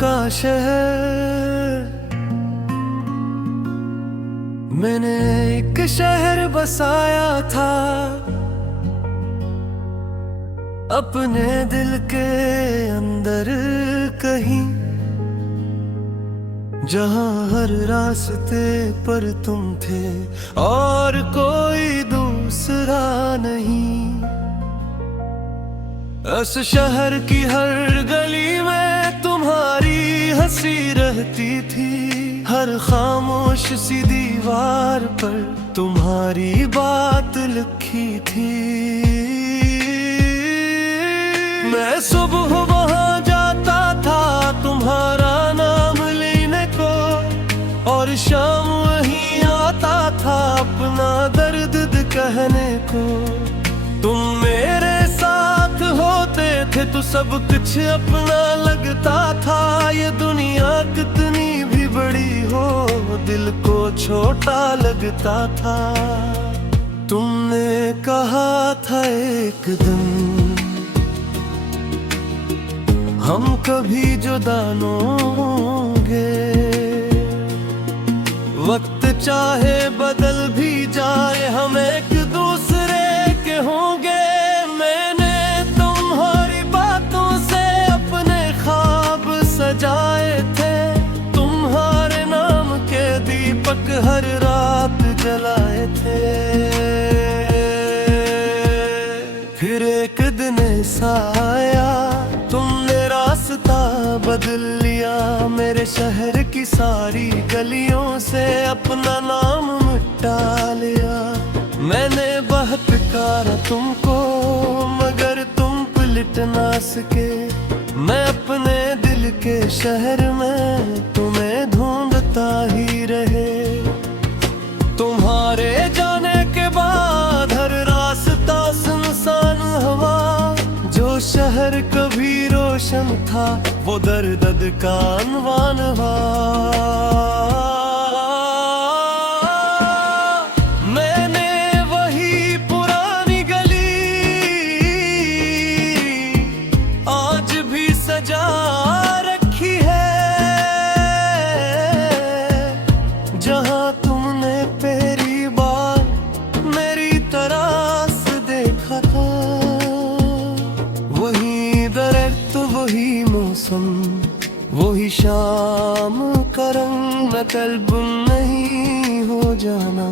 का शहर। मैंने एक शहर बसाया था अपने दिल के अंदर कहीं, जहां हर रास्ते पर तुम थे और कोई दूसरा नहीं। उस शहर की हर गली में तुम्हारी हंसी रहती थी, हर खामोश सी दीवार पर तुम्हारी बात लिखी थी। मैं सुबह वहां जाता था तुम्हारा नाम लेने को, और शाम वहीं आता था अपना दर्द कहने को। तुम मेरे साथ होते थे तो सब कुछ अपना लगता था। ये दुनिया कितनी भी बड़ी हो दिल को छोटा लगता था। तुमने कहा था एक दिन हम कभी जुदा न होंगे, वक्त चाहे बदल भी जाए हम एक दूसरे के होंगे। मैंने तुम्हारी बातों से अपने ख्वाब सजाए थे, तुम्हारे नाम के दीपक हर रात जलाए थे। फिर एक दिन ऐसा आया तुमने रास्ता बदल लिया, मेरे शहर की सारी गलियों से अपना नाम मिटा लिया। मैंने बहुत पुकारा तुमको मगर तुम पलट ना सके। मैं अपने दिल के शहर में तुम्हें ढूंढता ही रहे। तुम्हारे जाने के बाद हर रास्ता सुनसान हवा, जो शहर कभी रोशन था वो दर्द का अनवान हुआ। मैंने वही पुरानी गली आज भी सजा रखी है, जहां तुमने पहली बार मेरी तरफ देखा था। वही दरख्त वही मौसम वही शाम का रंग, न कल्ब नहीं हो जाना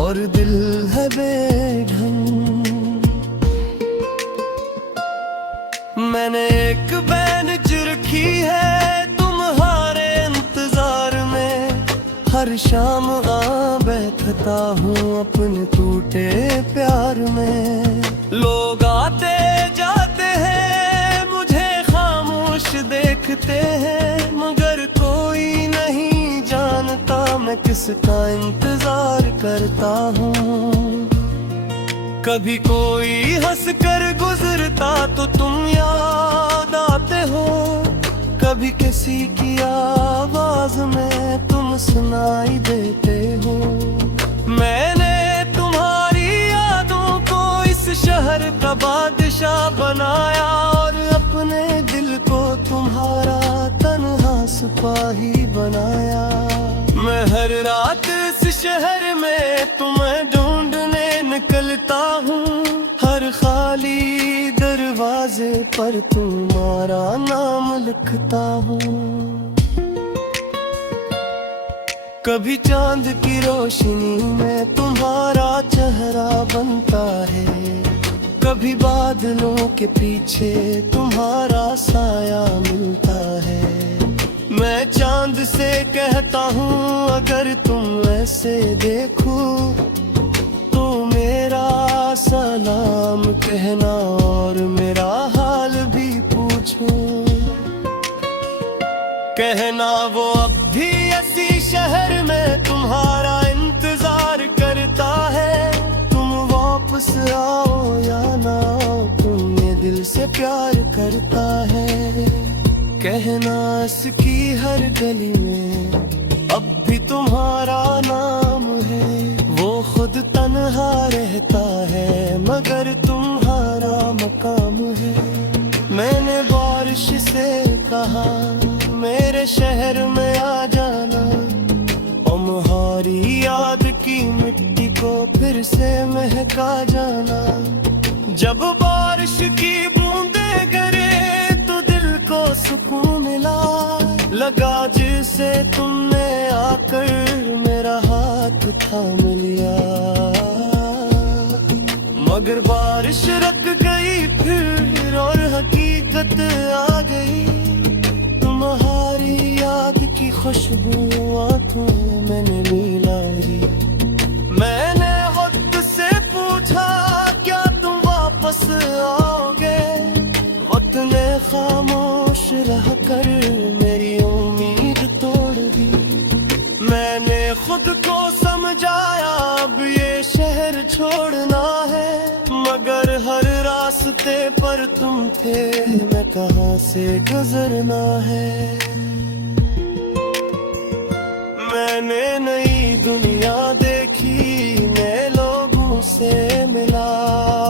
और दिल है बेढंग। मैंने एक बेंच रखी है तुम्हारे इंतजार में, हर शाम आ बैठता हूँ अपने टूटे प्यार में। लोग आते जाते हैं मुझे खामोश देखते हैं, मगर कोई नहीं जानता मैं किसका इंतजार करता हूँ। कभी कोई हंस कर गुजरता तो तुम याद आते हो, कभी किसी की आवाज में तुम सुनाई देते हो। मैंने तुम्हारी यादों को इस शहर का बादशाह बनाया, और अपने दिल को तुम्हारा तन्हा सिपाही बनाया। मैं हर रात इस शहर में तुम्हें ढूंढने निकलता हूँ, हर खाली दरवाजे पर तुम्हारा नाम लिखता हूँ। कभी चांद की रोशनी में तुम्हारा चेहरा बनता है, कभी बादलों के पीछे तुम्हारा साया मिलता है। मैं चांद से कहता हूँ अगर तुम ऐसे देखो तो मेरा सलाम कहना और मेरा हाल भी पूछो। कहना वो अब भी इसी शहर में तुम्हारा इंतजार करता है। तुम वापस आओ या ना आओ, तुम्हें दिल से प्यार करता है। कहना इसकी हर गली में अब भी तुम्हारा नाम है। वो खुद तन्हा रहता है मगर तुम्हारा मकाम है। मैंने बारिश से कहा शहर में आ जाना, तुम्हारी याद की मिट्टी को फिर से महका जाना। जब बारिश की बूंदे गिरे तो दिल को सुकून मिला, लगा जिसे तुमने आकर मेरा हाथ थाम लिया। मगर बारिश रुक गई फिर और हकीकत आ गई, तुम्हारी याद की खुशबू आंखों में मैंने मिलाई। मैंने वक्त से पूछा क्या तुम वापस आओगे, वक्त ने खामोश रह कर मेरी उम्मीद तोड़ दी। मैंने खुद को समझाया अब ये शहर छोड़ना है, मगर हर रास्ते पर तुम थे, मैं कहाँ से गुजरना है। मैंने नई दुनिया देखी, नए लोगों से मिला,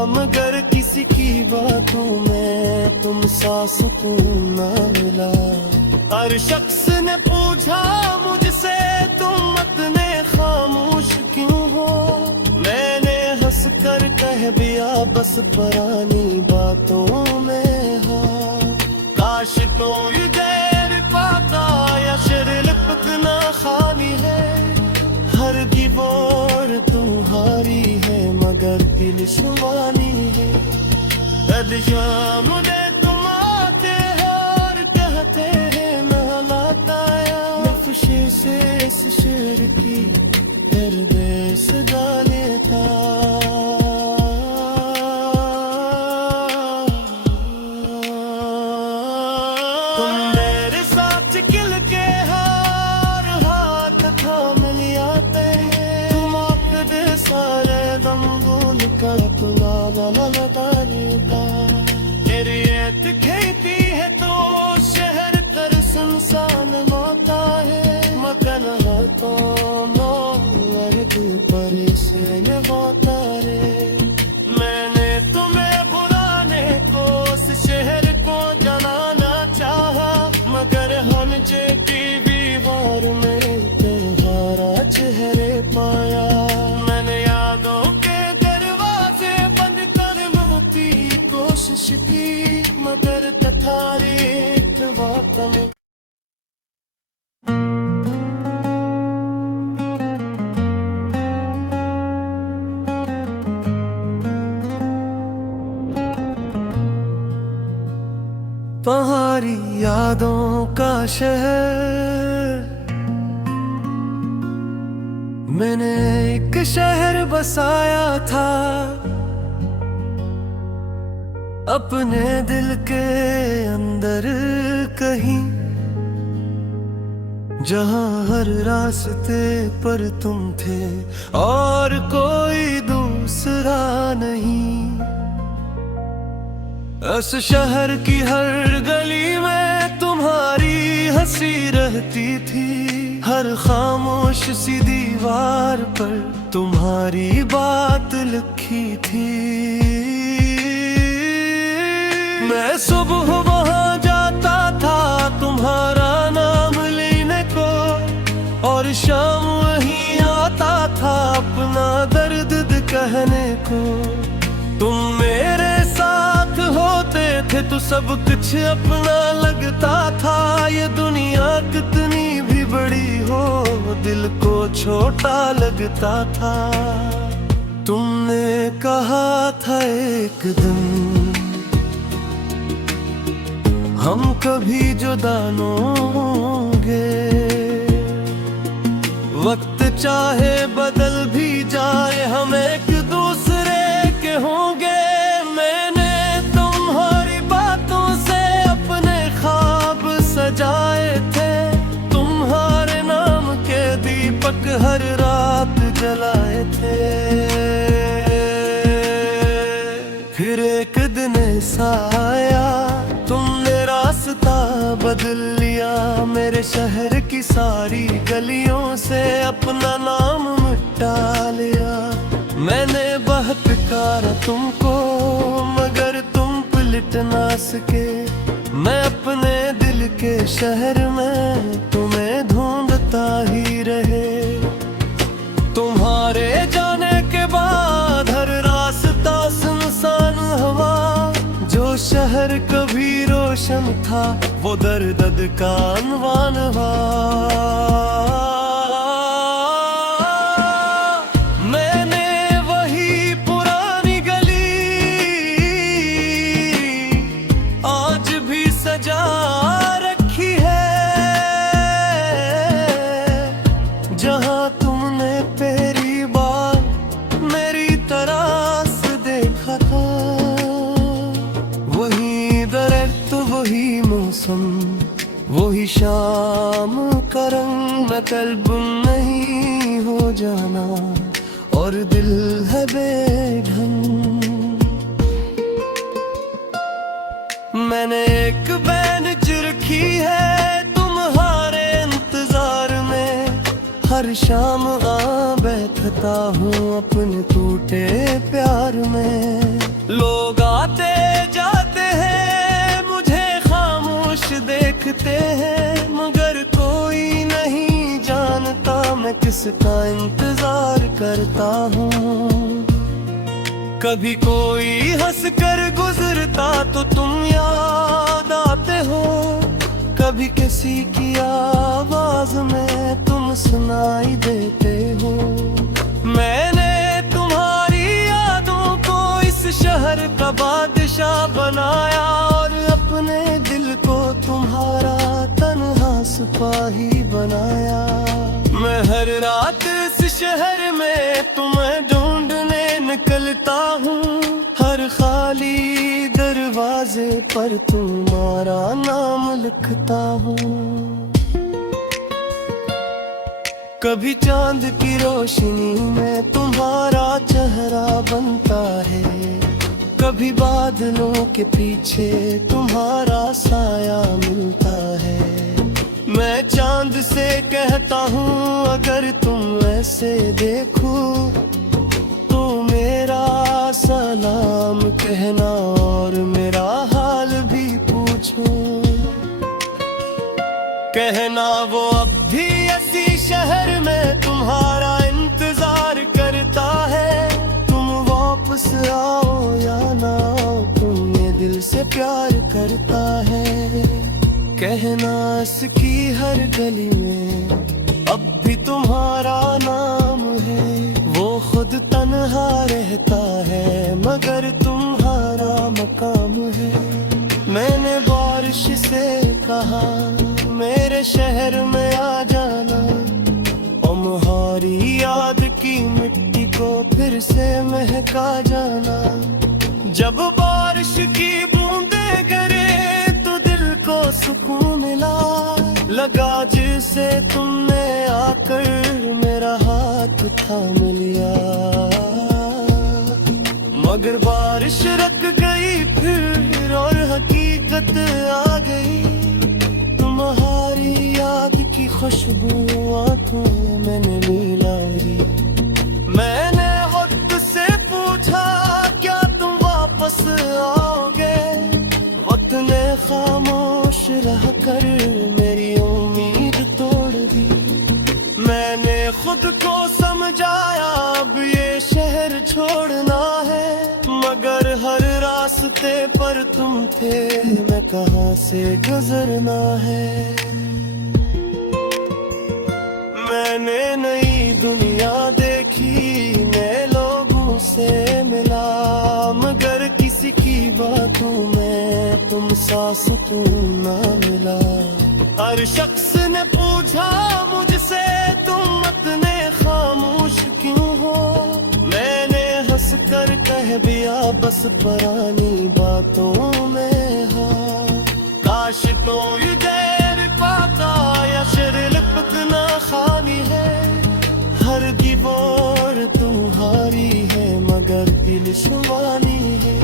मगर किसी की बातों में तुम सा सुकून ना मिला। हर शख्स ने पूछा मुझसे तुम इतने खामोश क्यों हो, मैंने हंस कर कह दिया बस पुरानी बातों में हो। काश कोई देर पाता या शर लिपटना खाली है, हर दीवार तुम्हारी है मगर दिल शुमानी है। मुझे तुम आते हैं और कहते हैं नहलाताया, खुशी से इस शेर की दर्द सदा लेता। तुम मेरे साथ खिल के हार हाथ थाम लिया, तुम आखिर सारे दम भूल कर तुला ललता। तेरी ऐत खेती है तो शहर कर सुनसान होता है, मगन है तो पर से होता रे। मैंने तुम्हें बुलाने को उस शहर को जलाना चाहा, मगर हम जे टीवी वार में तुम्हारा चेहरे पाया। मैंने यादों के दरवाजे बंद करने की कोशिश की, मगर तथारीख वक्त में तुम्हारी यादों का शहर। मैंने एक शहर बसाया था अपने दिल के अंदर कहीं, जहां हर रास्ते पर तुम थे और कोई दूसरा नहीं। उस शहर की हर गली में तुम्हारी हंसी रहती थी, हर खामोश सी दीवार पर तुम्हारी बात लिखी थी। मैं सुबह वहां जाता था तुम्हारा नाम लेने को, और शाम वहीं आता था अपना दर्द कहने को। तुम मेरे साथ होते थे तो सब कुछ अपना लगता था, ये दुनिया कितनी भी बड़ी हो दिल को छोटा लगता था। तुमने कहा था एक दिन हम कभी जुदा न होंगे, वक्त चाहे बदल भी जाए हम एक दूसरे के होंगे। मैंने तुम्हारी बातों से अपने ख्वाब सजाए थे, तुम्हारे नाम के दीपक हर रात जलाए थे। फिर एक दिन ऐसा आया तुमने रास्ता बदल लिया, मेरे शहर की सारी गलियों से अपना नाम मिटा लिया। मैंने बहुत पुकारा तुमको मगर तुम पलट ना सके, मैं अपने दिल के शहर में तुम्हें ढूंढता ही रहे। तुम्हारे जाने के बाद हर रास्ता सुनसान हुआ। जो शहर कभी रोशन था वो दर्द का अनवान हुआ। मैंने वही पुरानी गली आज भी सजा रखी है, जहां तुमने पहली बार मेरी तरह से देखा था। वही दरख्त, वही मौसम, वही शाम का रंग, न कल्ब नहीं हो जाना और दिल है बेढंग। मैंने एक बेंच रखी है तुम्हारे इंतजार में। हर शाम आ बैठता हूँ अपने टूटे प्यार में। लोग आते जाते हैं, मुझे खामोश देखते हैं, मगर कोई नहीं जानता मैं किसका इंतजार करता हूँ। कभी कोई हंस कर गुजरता तो तुम याद आते हो, कभी किसी की आवाज में तुम सुनाई देते हो। मैंने तुम्हारी यादों को इस शहर का बादशाह बनाया और अपने दिल को तुम्हारा तन्हा सिपाही बनाया। मैं हर रात इस शहर में तुम्हें ढूंढने निकलता हूँ। हर खाली दरवाजे पर तुम्हारा नाम लिखता हूँ। कभी चांद की रोशनी में तुम्हारा चेहरा बनता है, कभी बादलों के पीछे तुम्हारा साया मिलता है। मैं चांद से कहता हूँ अगर तुम ऐसे देखो तो मेरा सलाम कहना और मेरा हाल भी पूछो। कहना वो अब भी इसी शहर में तुम्हारा इंतजार करता है। तुम वापस आओ या ना आओ, तुम्हें दिल से प्यार करता है। कहना इसकी हर गली में अब भी तुम्हारा नाम है। वो खुद तन्हा रहता है मगर तुम्हारा मकाम है। मैंने बारिश से कहा मेरे शहर में आ जाना, तुम्हारी याद की मिट्टी को फिर से महका जाना। जब बारिश की बूंदें गिरे तो दिल को सुकून मिला, लगा जैसे तुमने आकर मेरा हाथ थाम लिया। मगर बारिश रुक गई फिर और हकीकत आ गई। तुम्हारी याद की खुशबू आंखों में मैंने मिलाई। मैंने खुद से पूछा क्या तुम वापस आओगे। वक्त ने खामोश रह कर मेरी उम्मीद तोड़ दी। मैंने खुद को समझाया अब ये शहर छोड़ना है, मगर हर रास्ते पर तुम थे, मैं कहाँ से गुजरना है। मैंने नई दुनिया देखी, नए लोगों से मिला, मगर किसी की बातों में तुम सा सुकून ना मिला। हर शख्स ने पूछा मुझसे तुम इतने खामोश क्यों हो। मैंने हंस कर कह दिया बस पुरानी बातों में हाँ। काश कोई देर पाता या शर लिपकना खाली है। हर दीवार तुम्हारी है मगर दिल शुमानी है।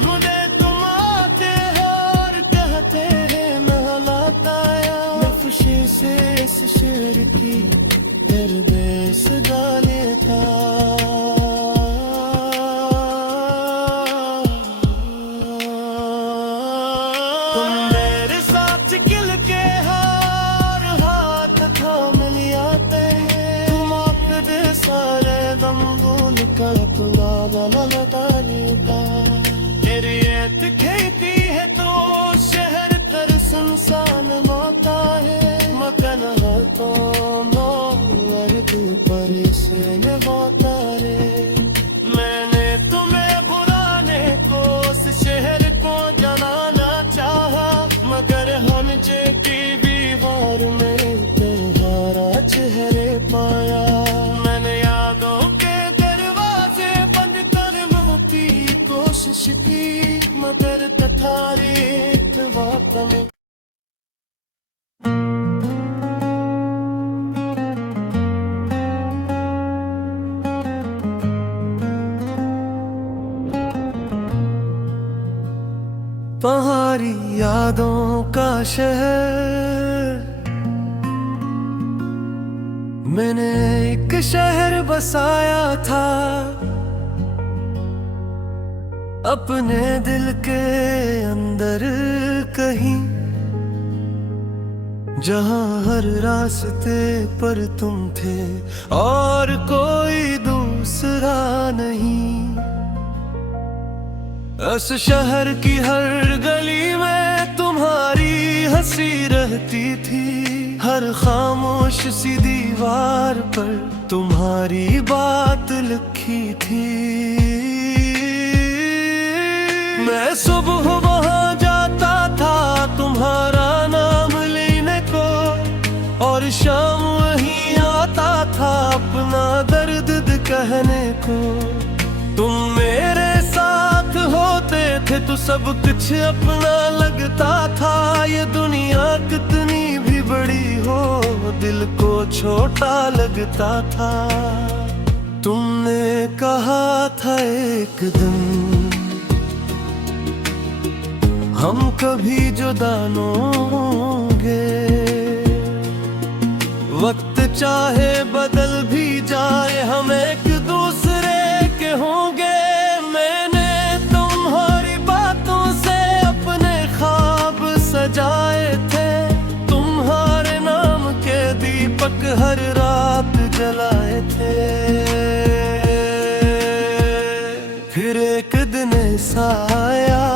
मुझे तुम आते हो और कहते हैं नहलाताया। नफ्शे से इस शेर की दरवेश गाने था। दोनों अर्द पर से तारे। मैंने तुम्हें बुलाने को उस शहर को जलाना चाहा, मगर हम जे की दीवार में तुम्हारा चेहरे पाया। मैंने यादों के दरवाजे बंद करने की कोशिश की, मगर तथारीत वक्त में तुम्हारी यादों का शहर। मैंने एक शहर बसाया था अपने दिल के अंदर कहीं, जहां हर रास्ते पर तुम थे और कोई दूसरा नहीं। उस शहर की हर गली में तुम्हारी हंसी रहती थी, हर खामोश सी दीवार पर तुम्हारी बात लिखी थी। मैं सुबह वहां जाता था तुम्हारा नाम लेने को, और शाम वहीं आता था अपना दर्द कहने को। तुम मेरे साथ होते थे तो सब कुछ अपना लगता था। ये दुनिया कितनी भी बड़ी हो दिल को छोटा लगता था। तुमने कहा था एक दिन हम कभी जुदा न होंगे, वक्त चाहे बदल भी जाए हम एक दूसरे के होंगे। मैंने तुम्हारी बातों से अपने ख्वाब सजाए थे, तुम्हारे नाम के दीपक हर रात जलाए थे। फिर एक दिन ऐसा आया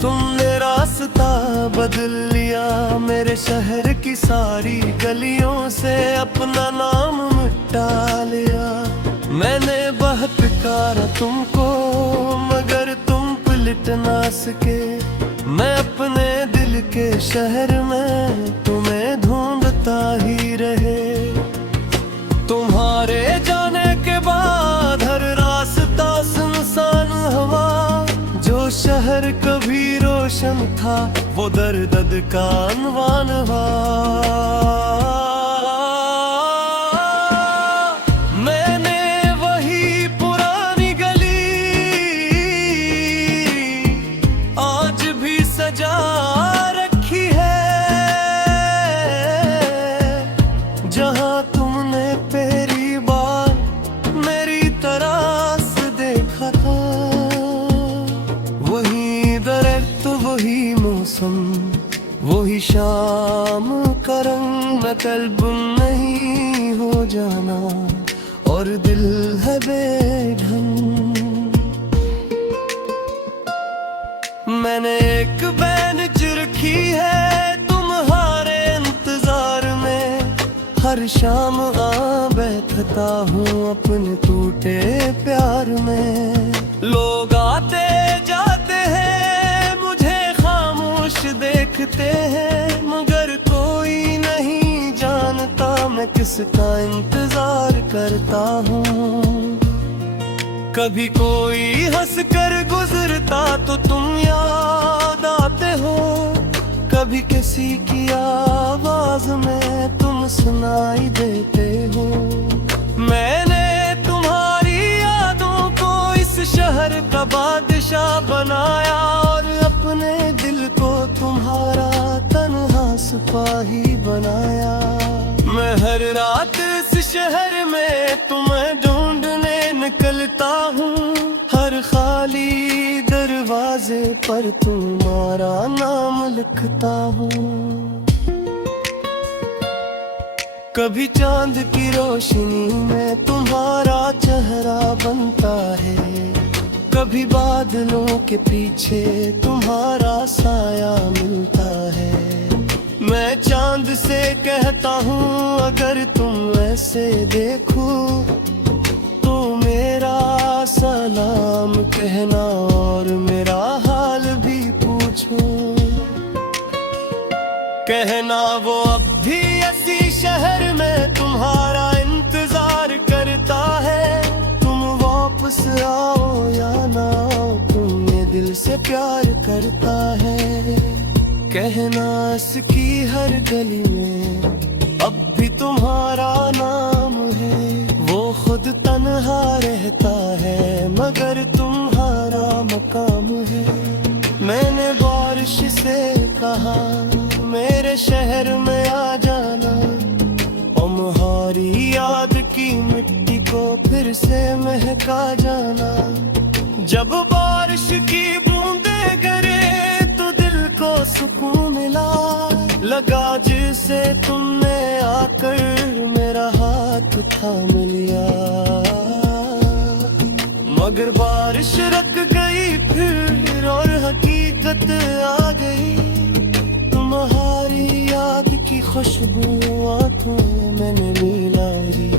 तुमने रास्ता बदल लिया, मेरे शहर की सारी गलियों से अपना नाम मिटा लिया। मैंने बहुत पुकारा तुमको मगर तुम पलट ना सके। मैं अपने दिल के शहर में तुम्हें ढूंढता ही रहे। तुम्हारे जाने के बाद हर रास्ता सुनसान हुआ, जो शहर कभी रोशन था वो दर्द का अनवान हुआ। मैंने वही पुरानी गली आज भी सजा रखी है, जहां तुमने पहली बार मेरी तरफ देखा था। वही दरख्त वही मौसम वही शाम का रंग, मैं कल्ब नहीं हो जाना और दिल है बेढंग। मैंने एक बेंच रखी है तुम्हारे इंतजार में, हर शाम आ बैठता हूँ अपने टूटे प्यार में। लोग आते जाते हैं मुझे खामोश देखते हैं, मगर कोई नहीं जानता मैं किसका इंतजार करता हूँ। कभी कोई हंस कर गुजरता तो तुम याद आते हो, कभी किसी की आवाज में तुम सुनाई देते हो। मैंने तुम्हारी यादों को इस शहर का बादशाह बनाया, और अपने दिल को तुम्हारा तन्हा सिपाही बनाया। मैं हर रात इस शहर में तुम्हें ढूंढने निकलता हूँ, हर खाली दरवाजे पर तुम्हारा नाम लिखता हूँ। कभी चांद की रोशनी में तुम्हारा चेहरा बनता है, कभी बादलों के पीछे तुम्हारा साया मिलता है। मैं मैं चांद से कहता हूँ अगर तुम ऐसे देखो तो मेरा सलाम कहना और मेरा हाल भी पूछो। कहना वो अब भी इसी शहर में तुम्हारा इंतजार करता है। तुम वापस आओ या ना आओ, तुम्हें दिल से प्यार करता है। कहना इसकी हर गली में अब भी तुम्हारा नाम है। वो खुद तन्हा रहता है मगर तुम्हारा मकाम है। मैंने बारिश से कहा मेरे शहर में आ जाना, तुम्हारी याद की मिट्टी को फिर से महका जाना। जब बारिश की बूंदें गिरे तो दिल को सुकून मिला, लगा जिसे तुमने आकर मेरा हाथ थाम लिया। मगर बारिश रुक गई फिर और हकीकत आ गई। तुम्हारी याद की खुशबू आंखों में मैंने मिलाई।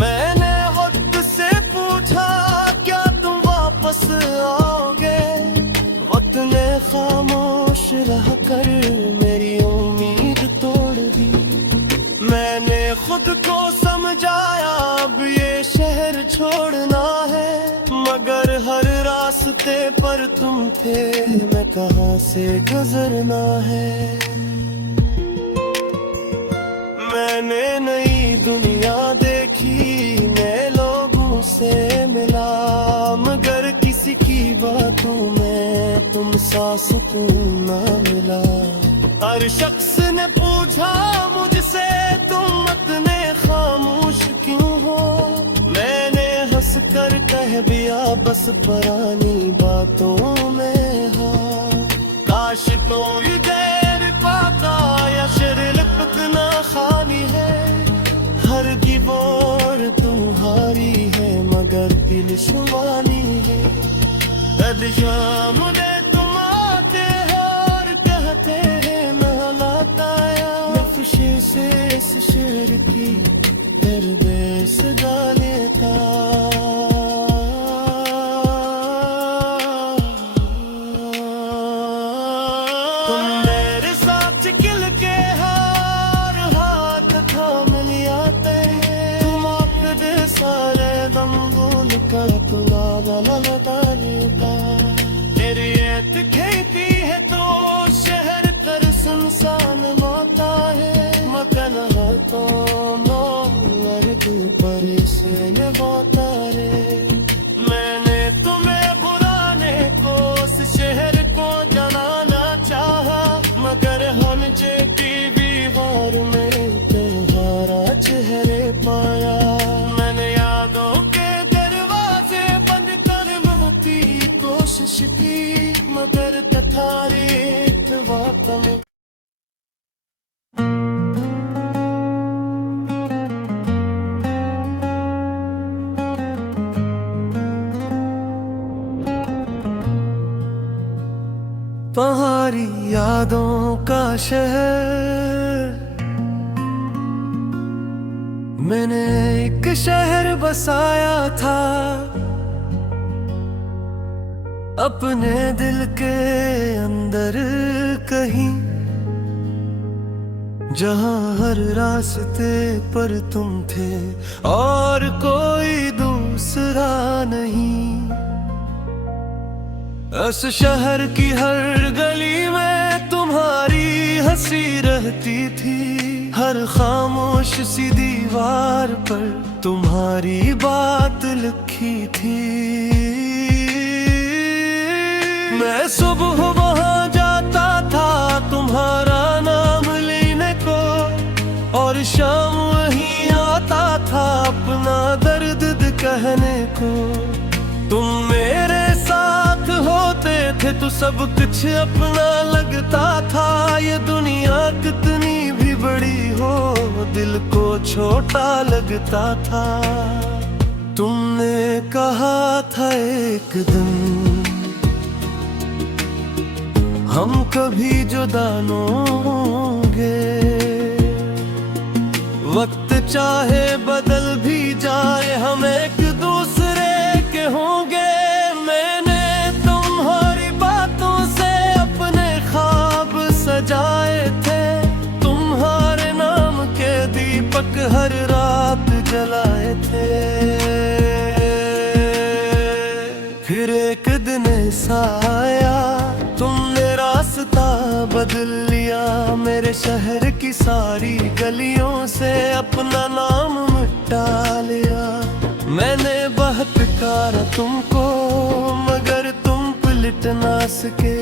मैंने वक्त से पूछा क्या तुम वापस आओगे, वक्त ने खामोश रह कर मेरी उम्मीद तोड़ दी। मैंने खुद को समझाया अब ये शहर छोड़ना है, मगर हर रास्ते पर तुम थे, मैं कहाँ से गुजरना है। मैंने नई दुनिया देखी, नए लोगों से मिला, मगर किसी की बातों में तुम सा सुकून ना मिला। हर शख्स ने पूछा मुझसे तुम इतने खामोश क्यों हो। मैंने हंस कर कह दिया बस पुरानी बातों में हो। काश कोई देर पाता या शेर लिपकना खाली है। हर दीवार तुम्हारी है मगर दिल शुमानी है। मुझे तुम आते हो और कहते हैं नहलाता नफ्शे से इस शेर की हृदय सजा लेता। तुम मेरे साथ खिल के हार हाथ थाम लिया थे। तुम आखिर सारे दम भूल कर तुला ललता लेता। तेरी ऐत खेती है तो शहर कर सुनसान होता है। मकान है तो पर से निभाता रे। मैंने तुम्हें बुलाने को उस शहर को जलाना चाहा, मगर हम जे की दीवार में तुम्हारा चेहरे पाया। मैंने यादों के दरवाजे बंद करने की कोशिश की, मगर तथारीत वक्त में तुम्हारी यादों का शहर। मैंने एक शहर बसाया था अपने दिल के अंदर कहीं, जहां हर रास्ते पर तुम थे और कोई दूसरा नहीं। उस शहर की हर गली में तुम्हारी हंसी रहती थी। हर खामोश सी दीवार पर तुम्हारी बात लिखी थी। मैं सुबह वहां जाता था तुम्हारा नाम लेने को, और शाम वहीं आता था अपना दर्द कहने को। तुम मेरे साथ होते थे तो सब कुछ अपना लगता था। ये दुनिया कितनी भी बड़ी हो दिल को छोटा लगता था। तुमने कहा था एक दिन हम कभी जुदा न होंगे, वक्त चाहे बदल भी जाए हम एक दूसरे के होंगे। मैंने तुम्हारी बातों से अपने ख्वाब सजाए थे, तुम्हारे नाम के दीपक हर रात जलाए थे। फिर एक दिन ऐसा आया, तुमने रास्ता बदल लिया, मेरे शहर की सारी गलियों से अपना नाम मिटा लिया। मैंने बहुत पुकारा तुमको मगर तुम पलट ना सके,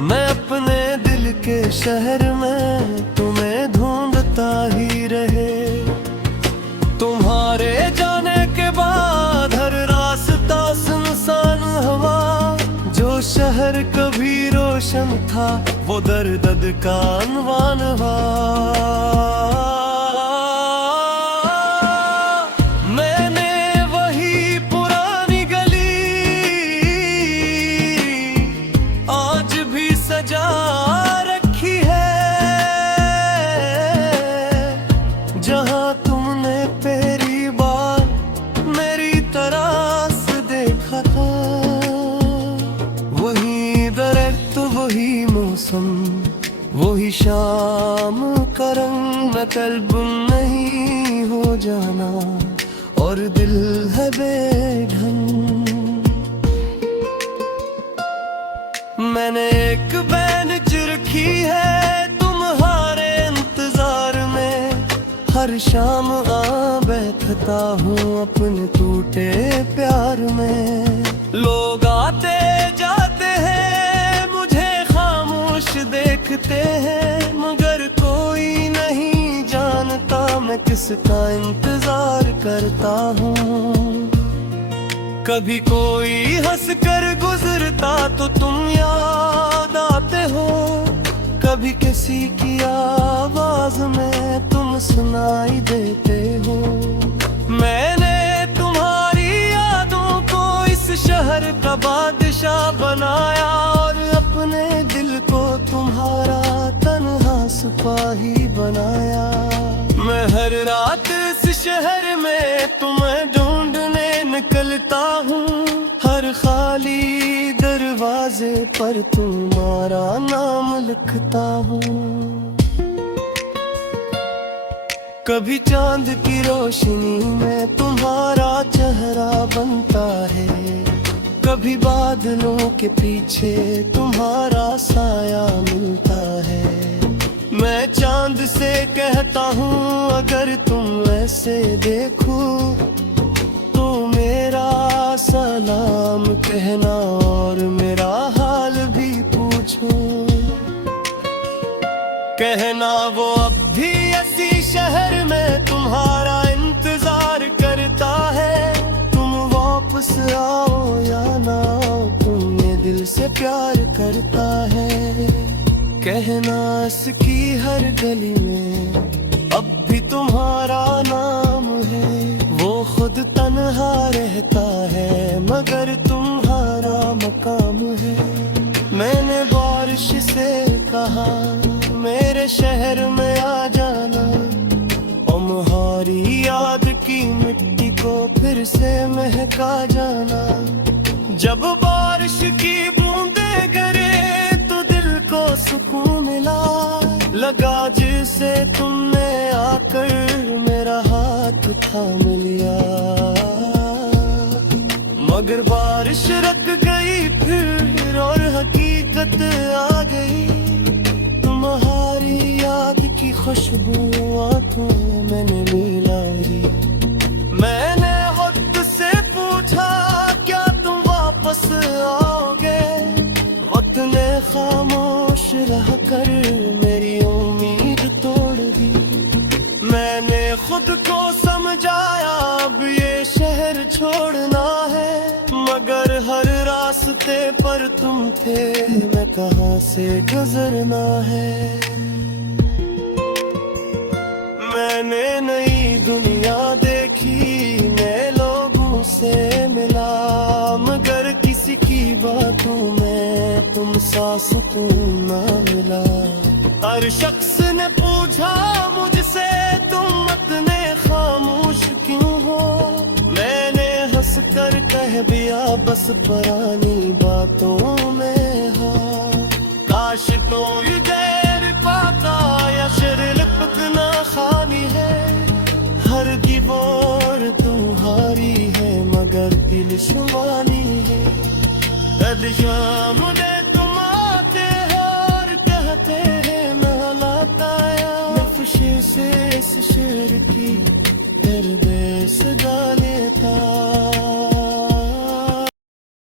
मैं अपने दिल के शहर में तुम्हें ढूंढता ही रहे। तुम्हारे जाने के बाद हर रास्ता सुनसान हवा, जो शहर कभी रोशन था वो दर्द का अनवान हुआ। मैंने वही पुरानी गली आज भी सजा रखी है, जहां तुमने पहली बार मेरी तरह से देखा था। वही दरख्त, वही मौसम, वही शाम का रंग, मैं कल्ब नहीं हो जाना और दिल है बेढंग। मैंने एक बेंच रखी है तुम्हारे इंतजार में, हर शाम आ बैठता हूँ अपने टूटे प्यार में। लोग आते जाते हैं, मुझे खामोश देखते हैं, मगर कोई नहीं जानता मैं किसका इंतजार करता हूँ। कभी कोई हंस कर गुजरता तो तुम याद आते हो, कभी किसी की आवाज में तुम सुनाई देते हो। मैंने तुम्हारी यादों को इस शहर का बादशाह बनाया और अपने दिल को तुम्हारा तन्हा सिपाही बनाया। मैं हर रात इस शहर में तुम्हें ढूंढने निकलता हूँ, हर खाली दरवाजे पर तुम्हारा नाम लिखता हूँ। कभी चांद की रोशनी में तुम्हारा चेहरा बनता है, कभी बादलों के पीछे तुम्हारा साया मिलता है। मैं चांद से कहता हूँ अगर तुम ऐसे देखो तो मेरा सलाम कहना और मेरा हाल भी पूछो। कहना वो अब भी इसी शहर में तुम्हारा इंतजार करता है, तुम वापस आओ या ना आओ तुम्हें दिल से प्यार करता है। कहना इसकी हर गली में अब भी तुम्हारा नाम है, वो खुद तन्हा रहता है मगर तुम्हारा मकाम है। मैंने बारिश से कहा मेरे शहर में आ जाना, तुम्हारी याद की मिट्टी को फिर से महका जाना। जब बारिश की बूंदें गिरे तो दिल को सुकून मिला, लगा जिसे तुमने आकर मेरा हाथ थाम लिया। मगर बारिश रुक गई फिर और हकीकत आ गई, तुम्हारी याद की खुशबू आंखों मैंने मिलाई। मैंने वक्त से पूछा क्या तुम वापस आओगे, वक्त ने खामोश रह कर मेरी उम्मीद तोड़ दी। मैंने खुद को समझाया अब ये शहर छोड़ना है, मगर हर रास्ते पर तुम थे, मैं कहाँ से गुजरना है। मैंने नई दुनिया देखी, नए लोगों से मिला, मगर किसी की बातों में तुम सा सुकून न मिला। हर शख्स ने पूछा मुझसे तुम मत पुरानी बातों में हो। काश तो ये गैर पाता या शेर लिपकना खानी है। हर दीवार तुम्हारी है मगर दिल शुमानी है। हर शाम तुम आते हो और कहते हैं ना लाता या नक्शे से इस शेर की दर्द सजा लेता।